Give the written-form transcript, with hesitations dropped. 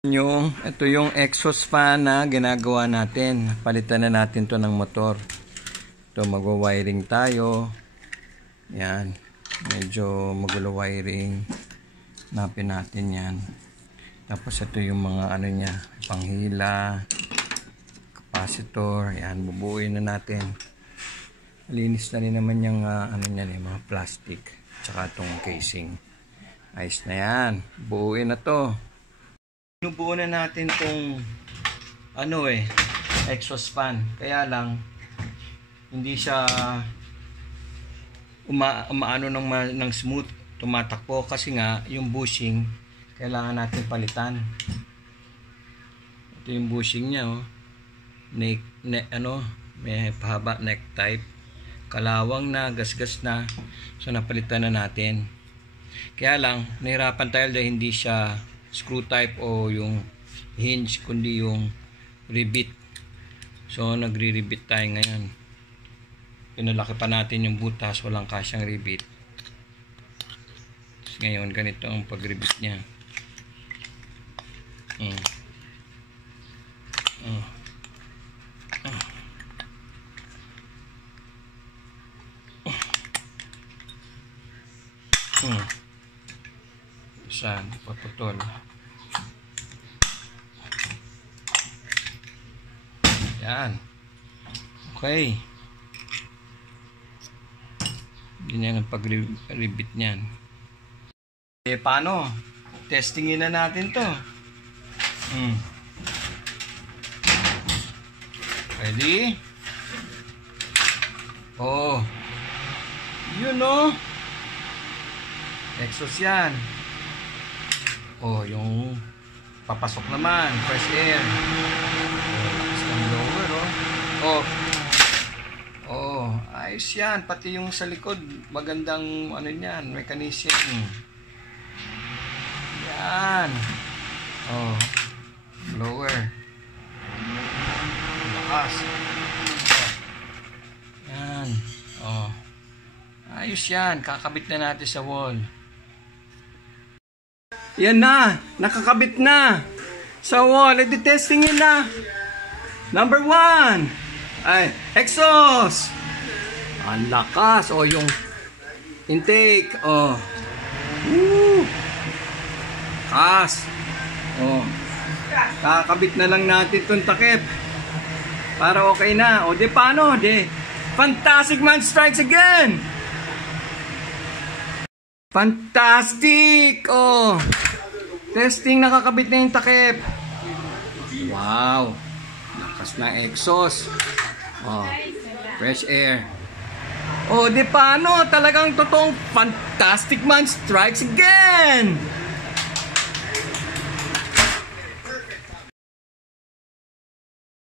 Ito yung exhaust fan na ginagawa natin. Palitan na natin to ng motor. Ito, magwa-wiring tayo. Yan. Medyo magulo wiring. Napin natin yan. Tapos ito yung mga ano niya. Panghila. Capacitor. Yan. Bubuuin na natin. Linis na rin naman yung ano niya, mga plastic. Tsaka itong casing. Ayos na yan. Buuin na to. Binubuo na natin tong exhaust fan. Kaya lang hindi siya umaano ng smooth, tumatakbo kasi nga yung bushing kailangan natin palitan. Ito yung bushing niya, may pahaba neck type. Kalawang na, gasgas na. So napalitan na natin. Kaya lang nahirapan tayo dahil hindi siya screw type o yung hinge, kundi yung rivet. So nagre-rivet tayo ngayon. Pinalaki pa natin yung butas, walang kasyang rivet. So, ngayon ganito ang pag-rivet niya. Saan paputol. Yan. Okay. Ganyan ang pag-rivet niyan. Paano? Testingin na natin to. Ready? Oh. Exhaust yan. Oh, yung papasok naman, fresh air. Lakas ng blower, ayos yan. Pati yung sa likod, magandang niyan, mechanism. Yan. Blower. Lakas. Yan. Ayos yan. Kakabit na natin sa wall. Yan na, nakakabit na sa wall. Testing yun na. Number 1 ay exhaust. Ang lakas. Yung intake. Lakas. Kakabit na lang natin itong takip para okay na. Paano? Fantastic Man strikes again. Fantastic! Testing, nakakabit na yung takip. Wow! Lakas ng exhaust. Fresh air. Paano? Talagang totoong Fantastic Man strikes again!